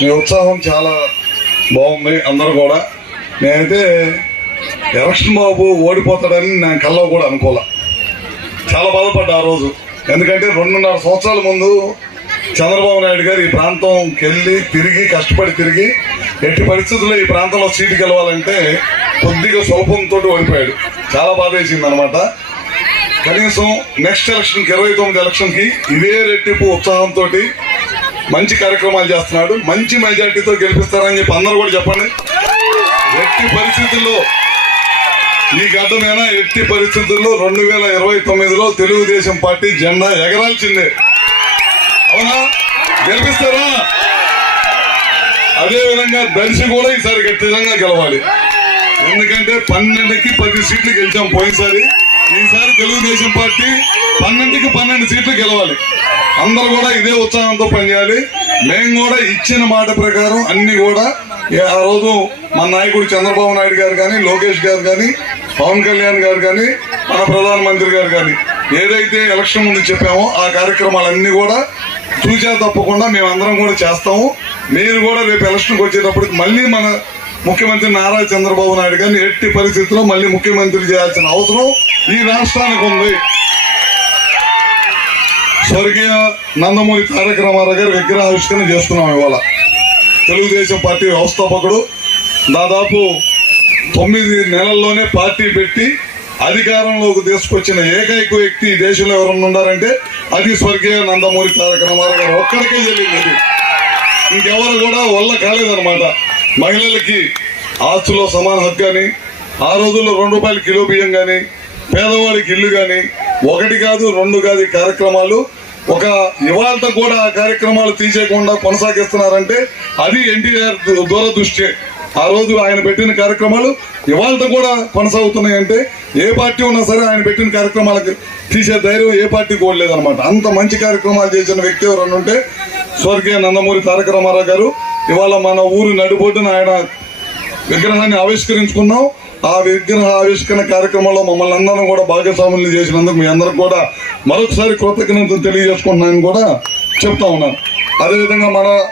మీ ఉత్సాహం చాలా బాగుంది అందరూ కూడా. నేనైతే ఎలక్షన్ బాబు ఓడిపోతాడని నేను కల్లో కూడా అనుకోలే. చాలా బాధపడ్డా ఆ రోజు. ఎందుకంటే రెండున్నర సంవత్సరాల ముందు చంద్రబాబు నాయుడు గారు ఈ ప్రాంతంకి వెళ్ళి తిరిగి కష్టపడి తిరిగి ఎట్టి పరిస్థితుల్లో ఈ ప్రాంతంలో సీటు గెలవాలంటే కొద్దిగా స్వల్పంతో ఓడిపోయాడు. చాలా బాధ వేసింది అనమాట కనీసం నెక్స్ట్ ఎలక్షన్కి ఇరవై తొమ్మిది ఎలక్షన్కి ఇదే రెట్టింపు ఉత్సాహంతో మంచి కార్యక్రమాలు చేస్తున్నాడు. మంచి మెజార్టీతో గెలిపిస్తారని చెప్పి అందరూ కూడా చెప్పండి. ఎట్టి పరిస్థితుల్లో ఈ గడ్డమైనా ఎట్టి పరిస్థితుల్లో రెండు వేల ఇరవై తొమ్మిదిలో తెలుగుదేశం పార్టీ జెండా ఎగరాల్సిందే. అవునా? గెలిపిస్తారా? అదేవిధంగా దర్శి కూడా ఈసారి ఖచ్చితంగా గెలవాలి. ఎందుకంటే పన్నెండుకి పది సీట్లు గెలిచాం పోయినసారి. ఈసారి తెలుగుదేశం పార్టీ పన్నెండుకి పన్నెండు సీట్లు గెలవాలి. అందరూ కూడా ఇదే ఉత్సాహంతో పనిచేయాలి. మేము కూడా ఇచ్చిన మాట ప్రకారం అన్ని కూడా ఏ- ఆ రోజు మన నాయకుడు చంద్రబాబు నాయుడు గారు కానీ లోకేష్ గారు కానీ పవన్ కళ్యాణ్ గారు కానీ మన ప్రధానమంత్రి గారు కానీ ఏదైతే ఎలక్షన్ ముందు చెప్పామో ఆ కార్యక్రమాలన్నీ కూడా చూసా తప్పకుండా మేమందరం కూడా చేస్తాము. మీరు కూడా రేపు ఎలక్షన్కి వచ్చేటప్పటికి మళ్ళీ మన ముఖ్యమంత్రి నారా చంద్రబాబు నాయుడు గారిని ఎట్టి పరిస్థితుల్లో మళ్ళీ ముఖ్యమంత్రి చేయాల్సిన అవసరం ఈ రాష్ట్రానికి ఉంది. స్వర్గీయ నందమూరి తారక రామారావు గారి విగ్రహావిష్కరణ చేసుకున్నాం ఇవాళ. తెలుగుదేశం పార్టీ వ్యవస్థాపకుడు దాదాపు తొమ్మిది నెలల్లోనే పార్టీ పెట్టి అధికారంలోకి తీసుకొచ్చిన ఏకైక వ్యక్తి ఈ దేశంలో ఎవరన్నా ఉన్నారంటే అది స్వర్గీయ నందమూరి తారక రామారావు గారు. ఒక్కడికే చెల్లింది అది. ఇంకెవరు కూడా వల్ల కాలేదన్నమాట. మహిళలకి ఆస్తులో సమాన హక్కు కానీ ఆ రోజుల్లో రెండు రూపాయల కిలో బియ్యం కానీ పేదవాడికి ఇల్లు కానీ ఒకటి కాదు రెండు కాదు కార్యక్రమాలు. ఒక ఇవాళ కూడా ఆ కార్యక్రమాలు తీసేయకుండా కొనసాగిస్తున్నారంటే అది ఎన్టీఆర్ దూరదృష్టి. ఆ రోజు ఆయన పెట్టిన కార్యక్రమాలు ఇవాళ కూడా కొనసాగుతున్నాయంటే ఏ పార్టీ ఉన్నా సరే ఆయన పెట్టిన కార్యక్రమాలకు తీసే ధైర్యం ఏ పార్టీ కూడా అంత మంచి కార్యక్రమాలు చేసిన వ్యక్తి ఎవరన్నా ఉంటే స్వర్గీయ నందమూరి తారక రామారావు గారు. ఇవాళ మన ఊరు నడిబొడ్డున ఆయన విగ్రహాన్ని ఆవిష్కరించుకున్నాం. ఆ విగ్రహ ఆవిష్కరణ కార్యక్రమంలో మమ్మల్ని అందరం కూడా భాగస్వాములు చేసినందుకు మీ అందరికి కూడా మరొకసారి కృతజ్ఞతలు తెలియజేసుకుంటున్నాను కూడా చెప్తా ఉన్నాను. అదేవిధంగా మన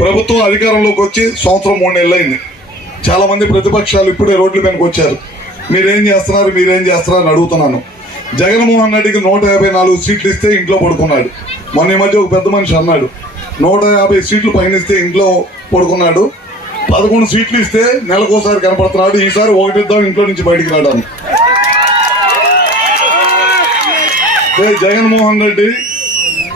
ప్రభుత్వం అధికారంలోకి వచ్చి సంవత్సరం మూడు నెలలు అయింది ప్రతిపక్షాలు ఇప్పుడే రోడ్ల మీదకి వచ్చారు. మీరేం చేస్తున్నారు? మీరేం చేస్తున్నారు? అని అడుగుతున్నాను. జగన్మోహన్ రెడ్డికి నూట యాభై నాలుగు సీట్లు ఇస్తే ఇంట్లో పడుకున్నాడు. మొన్న ఈ మధ్య ఒక పెద్ద మనిషి అన్నాడు నూట యాభై సీట్లు పైన ఇస్తే ఇంట్లో పడుకున్నాడు పదకొండు సీట్లు ఇస్తే నెలకోసారి కనపడుతున్నాడు ఈసారి ఒకటిద్దాం ఇంట్లో నుంచి బయటికి రావడానికి జగన్మోహన్ రెడ్డి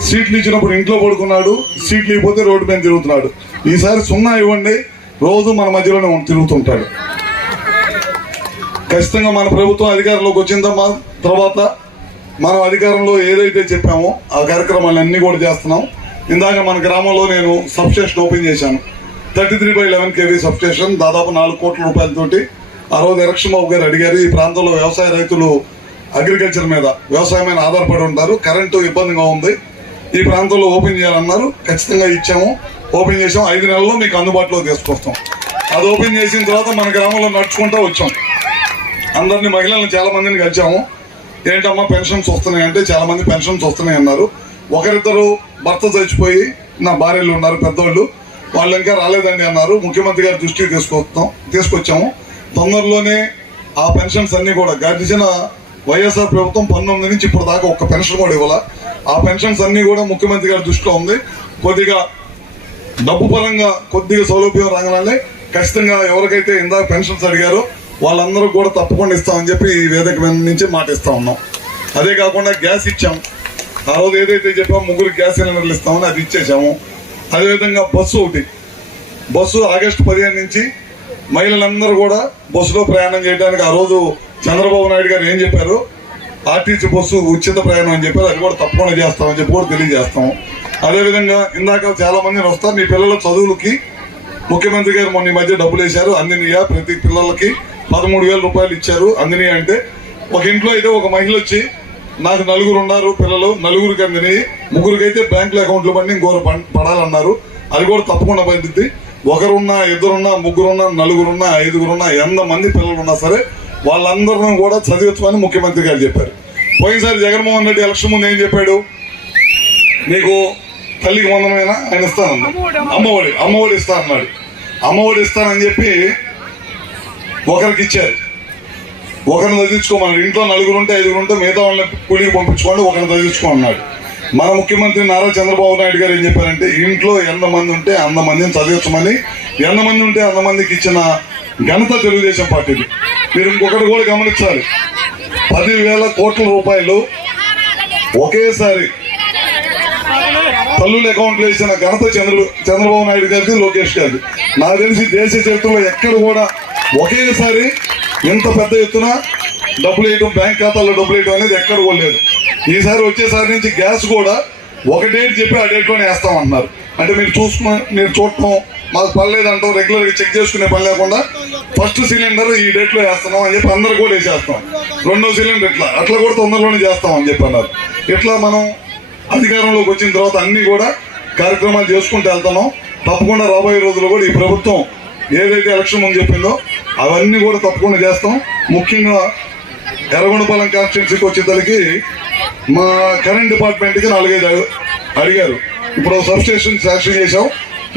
సీట్లు ఇచ్చినప్పుడు ఇంట్లో పడుకున్నాడు సీట్లు ఇవ్వకపోతే రోడ్డు మీద తిరుగుతున్నాడు. ఈసారి సున్నా ఇవ్వండి రోజు మన మధ్యలోనే తిరుగుతుంటాడు. ఖచ్చితంగా మన ప్రభుత్వం అధికారంలోకి వచ్చిందమ్మా. తర్వాత మనం అధికారంలో ఏదైతే చెప్పామో ఆ కార్యక్రమాలన్నీ కూడా చేస్తున్నాం. ఇందాక మన గ్రామంలో నేను సబ్స్టేషన్ ఓపెన్ చేశాను. Thirty three by eleven KV substation దాదాపు నాలుగు కోట్ల రూపాయలతోటి ఆ రోజు ఎరక్షబాబు గారు అడిగారు ఈ ప్రాంతంలో వ్యవసాయ రైతులు అగ్రికల్చర్ మీద వ్యవసాయం మీద ఆధారపడి ఉంటారు కరెంటు ఇబ్బందిగా ఉంది ఈ ప్రాంతంలో ఓపెన్ చేయాలన్నారు ఖచ్చితంగా ఇచ్చాము. ఓపెన్ చేసాము ఐదు నెలల్లో మీకు అందుబాటులో తీసుకొస్తాం. అది ఓపెన్ చేసిన తర్వాత మన గ్రామంలో నడుచుకుంటూ వచ్చాం. అందరినీ మహిళలను చాలా మందిని కలిసాము. ఏంటమ్మా పెన్షన్స్ వస్తున్నాయి అంటే చాలా మంది పెన్షన్స్ వస్తున్నాయి అన్నారు. ఒకరిద్దరు భర్త చచ్చిపోయి నా భార్యలు ఉన్నారు పెద్దోళ్ళు. వాళ్ళు ఇంకా రాలేదండి అన్నారు. ముఖ్యమంత్రి గారి దృష్టికి తీసుకొస్తాం తీసుకొచ్చాము. తొందరలోనే ఆ పెన్షన్స్ అన్ని కూడా గడిచిన వైఎస్ఆర్ ప్రభుత్వం పంతొమ్మిది నుంచి ఇప్పుడు దాకా ఒక్క పెన్షన్ కూడా ఇవ్వాల? ఆ పెన్షన్స్ అన్ని కూడా ముఖ్యమంత్రి గారి దృష్టిలో ఉంది. కొద్దిగా డబ్బు పరంగా కొద్దిగా సౌలభ్యం రాగానే ఖచ్చితంగా ఎవరికైతే ఇందాక పెన్షన్స్ అడిగారో వాళ్ళందరూ కూడా తప్పకుండా ఇస్తామని చెప్పి ఈ వేదిక మీద నుంచి మాట ఇస్తా ఉన్నాం. అదే కాకుండా గ్యాస్ ఇచ్చాం. ఆ రోజు ఏదైతే చెప్పామో ముగ్గురు గ్యాస్ సిలిండర్లు ఇస్తామని అది ఇచ్చేసాము అదేవిధంగా బస్సు ఒకటి. బస్సు ఆగస్టు పదిహేను నుంచి మహిళలందరూ కూడా బస్సులో ప్రయాణం చేయడానికి ఆ రోజు చంద్రబాబు నాయుడు గారు ఏం చెప్పారు? ఆర్టీసీ బస్సు ఉచిత ప్రయాణం అని చెప్పారు. అది కూడా తప్పకుండా చేస్తామని చెప్పి కూడా తెలియజేస్తాము. అదేవిధంగా ఇందాక చాలా మంది వస్తారు. మీ పిల్లల చదువులకి ముఖ్యమంత్రి గారు మొన్న ఈ మధ్య డబ్బులు వేశారు. అందినయా ప్రతి పిల్లలకి పదమూడు వేల రూపాయలు ఇచ్చారు. అందినయా అంటే ఒక ఇంట్లో అయితే ఒక మహిళ వచ్చి నాకు నలుగురు ఉన్నారు పిల్లలు నలుగురికి అందిని. ముగ్గురికి అయితే బ్యాంకుల అకౌంట్లు పడి ఇంకోరు పడాలన్నారు. అది కూడా తప్పకుండా పండుద్ది ఒకరున్నా ఇద్దరున్నా ముగ్గురున్నా నలుగురున్నా ఐదుగురున్నా ఎంత మంది పిల్లలు ఉన్నా సరే వాళ్ళందరినీ కూడా చదివించమని ముఖ్యమంత్రి గారు చెప్పారు. పోయినసారి జగన్మోహన్ రెడ్డి ఎలక్షన్ ముందు ఏం చెప్పాడు? నీకు తల్లికి వందనమైనా? ఆయన ఇస్తానన్నా అమ్మఒడి అమ్మఒడి ఇస్తా అన్నాడు. అమ్మఒడి ఇస్తానని చెప్పి ఒకరికి ఇచ్చారు. ఒకరిని చదివించుకోమన్నాడు ఇంట్లో నలుగురు ఉంటే ఐదుగురు ఉంటే మిగతా వాళ్ళని కూలికి పంపించుకోండి ఒకరిని చదివించుకోమన్నాడు మన ముఖ్యమంత్రి నారా చంద్రబాబు నాయుడు గారు ఏం చెప్పారంటే ఇంట్లో ఎంతమంది ఉంటే అంతమందిని చదివించమని ఎంతమంది ఉంటే అంతమందికి ఇచ్చిన ఘనత తెలుగుదేశం పార్టీది. మీరు ఇంకొకటి కూడా గమనించాలి. పదివేల కోట్ల రూపాయలు ఒకేసారి తల్లుల అకౌంట్లో వేసిన ఘనత చంద్ర చంద్రబాబు నాయుడు గారిది లోకేష్ గారిది. నాకు తెలిసి దేశ చరిత్రలో ఎక్కడ కూడా ఒకేసారి ఇంత పెద్ద ఎత్తున డబ్బులు వేయడం బ్యాంక్ ఖాతాలో డబ్బులు వేయడం అనేది ఎక్కడ కూడలేదు ఈసారి వచ్చేసారి నుంచి గ్యాస్ కూడా ఒక డేట్ చెప్పి ఆ డేట్లోనే వేస్తామన్నారు అంటే మీరు చూసుకున్న మీరు చూడటం మాకు పర్లేదంటాం రెగ్యులర్గా చెక్ చేసుకునే పని లేకుండా ఫస్ట్ సిలిండర్ ఈ డేట్లో వేస్తున్నాం అని చెప్పి అందరు కూడా వేసేస్తాం. రెండో సిలిండర్ ఇట్లా అట్లా కూడా తొందరలోనే చేస్తాం అని చెప్పి అన్నారు ఇట్లా మనం అధికారంలోకి వచ్చిన తర్వాత అన్నీ కూడా కార్యక్రమాలు చేసుకుంటూ వెళ్తున్నాం. తప్పకుండా రాబోయే రోజుల్లో కూడా ఈ ప్రభుత్వం ఏదైతే ఎలక్షన్ ముందు చెప్పిందో అవన్నీ కూడా తప్పకుండా చేస్తాం. ముఖ్యంగా ఎర్రగొండపాలెం కాన్స్టిట్యున్సీకి వచ్చేసరికి మా కరెంట్ డిపార్ట్మెంట్కి నాలుగైదు అడిగారు. ఇప్పుడు సబ్స్టేషన్ శాంక్షన్ చేశాం.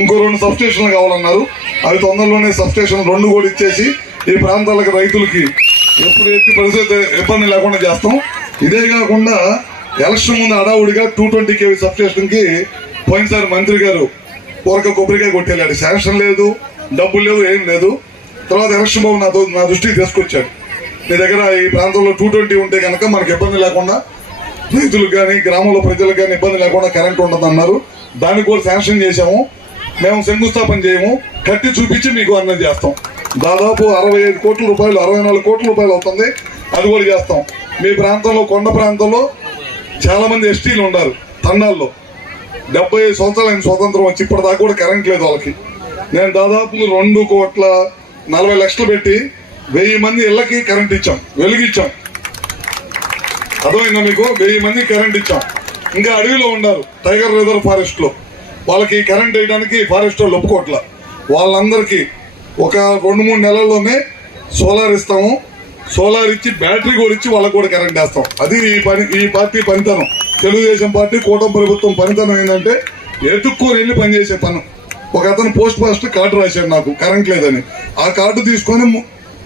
ఇంకో రెండు సబ్స్టేషన్లు కావాలన్నారు. అవి తొందరలోనే సబ్స్టేషన్ రెండు కూడా ఇచ్చేసి ఈ ప్రాంతాలకు రైతులకి ఎప్పుడు ఎత్తి పరిస్థితి ఇబ్బంది లేకుండా చేస్తాం. ఇదే కాకుండా ఎలక్షన్ ముందు అడావుడిగా టూ ట్వంటీ కేవీ సబ్స్టేషన్కి పోయినసారి మంత్రి గారు ఊరక కొబ్బరికాయ కొట్టేళ్ళాడు శాంక్షన్ లేదు. డబ్బులు లేవు ఏం లేదు. తర్వాత ఎలక్షన్ బాబు నాతో నా దృష్టికి తీసుకొచ్చాడు. మీ దగ్గర ఈ ప్రాంతంలో టూ ట్వంటీ ఉంటే కనుక మనకి ఇబ్బంది లేకుండా రైతులకు కానీ గ్రామంలో ప్రజలకు కానీ ఇబ్బంది లేకుండా కరెంట్ ఉండదు అన్నారు దానికి కూడా శాంక్షన్ చేశాము. మేము శంకుస్థాపన చేయము. కట్టి చూపించి మీకు అన్నం చేస్తాం. దాదాపు అరవై ఐదు కోట్ల రూపాయలు అరవై నాలుగు కోట్ల రూపాయలు అవుతుంది. అది కూడా చేస్తాం. మీ ప్రాంతంలో కొండ ప్రాంతంలో చాలామంది ఎస్టీలు ఉన్నారు. తండాల్లో డెబ్బై ఐదు సంవత్సరాలు స్వతంత్రం వచ్చి ఇప్పటిదాకా కూడా కరెంట్ లేదు వాళ్ళకి. నేను దాదాపు రెండు కోట్ల నలభై లక్షలు పెట్టి వెయ్యి మంది ఇళ్ళకి కరెంట్ ఇచ్చాం వెలుగిచ్చాం. అర్థమైందా మీకు? వెయ్యి మంది కరెంట్ ఇచ్చాం. ఇంకా అడవిలో ఉన్నారు టైగర్ రిజర్వ్ ఫారెస్ట్లో వాళ్ళకి కరెంట్ వేయడానికి ఫారెస్ట్ వాళ్ళు ఒప్పుకోట్ల వాళ్ళందరికీ ఒక రెండు మూడు నెలల్లోనే సోలార్ ఇస్తాము. సోలార్ ఇచ్చి బ్యాటరీ కూడా ఇచ్చి వాళ్ళకి కూడా కరెంట్ వేస్తాం. అది ఈ పని ఈ పార్టీ పనితనం. తెలుగుదేశం పార్టీ కూటమి ప్రభుత్వం పనితనం ఏంటంటే ఎటుక్కొని వెళ్ళి పనిచేసే పను. ఒక అతను పోస్ట్ మాస్టర్ కార్డు రాశాడు నాకు కరెంట్ లేదని. ఆ కార్డు తీసుకొని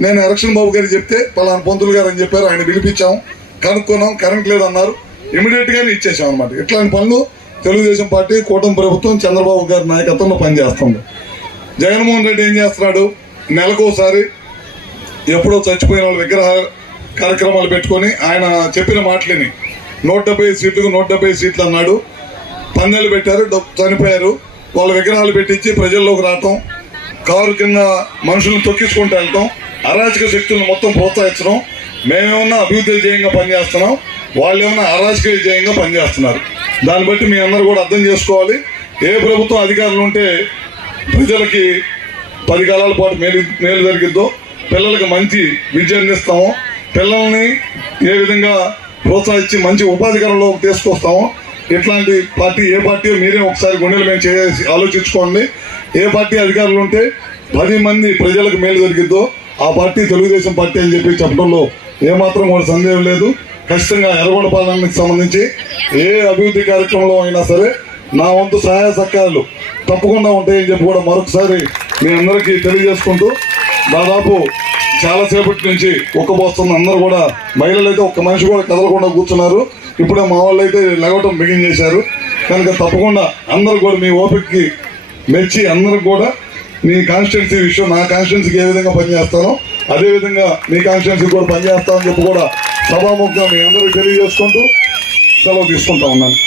నేను ఎలక్షన్ బాబు గారికి చెప్తే పలానా పొందులు గారు అని చెప్పారు ఆయన పిలిపించాం కనుక్కున్నాం కరెంట్ లేదన్నారు. ఇమీడియట్ గానే ఇచ్చేసాం అనమాట ఇట్లాంటి పనులు తెలుగుదేశం పార్టీ కూటమి ప్రభుత్వం చంద్రబాబు గారి నాయకత్వంలో పనిచేస్తుంది. జగన్మోహన్ రెడ్డి ఏం చేస్తున్నాడు? నెలకోసారి ఎప్పుడో చచ్చిపోయిన వాళ్ళ విగ్రహ కార్యక్రమాలు పెట్టుకొని ఆయన చెప్పిన మాటలని నూట డెబ్బై సీట్లకు నూట డెబ్బై సీట్లు అన్నాడు. పందెలు పెట్టారు చనిపోయారు. వాళ్ళ విగ్రహాలు పెట్టించి ప్రజల్లోకి రావటం కారు కింద మనుషులను తొక్కించుకుంటూ వెళ్ళటం అరాచక శక్తులను మొత్తం ప్రోత్సహించడం మేమేమన్నా అభివృద్ధి విజయంగా పనిచేస్తున్నాం వాళ్ళు ఏమన్నా అరాచక విజయంగా పనిచేస్తున్నారు. దాన్ని బట్టి మీ అందరూ కూడా అర్థం చేసుకోవాలి. ఏ ప్రభుత్వం అధికారులు ఉంటే ప్రజలకి పది కాలాల పాటు మేలు మేలు జరిగిద్దో పిల్లలకి మంచి విద్య అందిస్తామో పిల్లల్ని ఏ విధంగా ప్రోత్సహించి మంచి ఉపాధికరంలోకి తీసుకొస్తామో ఇట్లాంటి పార్టీ ఏ పార్టీ మీరే ఒకసారి గుండెలు మేము చేసి ఆలోచించుకోండి. ఏ పార్టీ అధికారులు ఉంటే పది మంది ప్రజలకు మేలు జరిగిద్దో ఆ పార్టీ తెలుగుదేశం పార్టీ అని చెప్పి చెప్పడంలో ఏమాత్రం కూడా సందేహం లేదు. ఖచ్చితంగా ఎర్రగొండ పాలనకు సంబంధించి ఏ అభివృద్ధి కార్యక్రమంలో అయినా సరే నా వంతు సహాయ సహకారాలు తప్పకుండా ఉంటాయని చెప్పి కూడా మరొకసారి మీ అందరికీ తెలియజేసుకుంటూ దాదాపు చాలాసేపటి నుంచి ఒక్కబోస్తుంది అందరూ కూడా మహిళలు అయితే ఒక్క మనిషి కూడా కదలకుండా కూర్చున్నారు. ఇప్పుడే మా వాళ్ళు అయితే లెగవటం బిగిన్ చేశారు. కనుక తప్పకుండా అందరూ కూడా మీ ఓపికకి మెచ్చి అందరూ కూడా మీ కాన్స్టిట్యున్సీ విషయం నా కాన్స్టిట్యున్సీకి ఏ విధంగా పనిచేస్తానో అదే విధంగా మీ కాన్స్టిట్యున్సీకి కూడా పనిచేస్తామని చెప్పి కూడా సభాముఖంగా మీ అందరూ తెలియజేసుకుంటూ సెలవు తీసుకుంటా ఉన్నాను.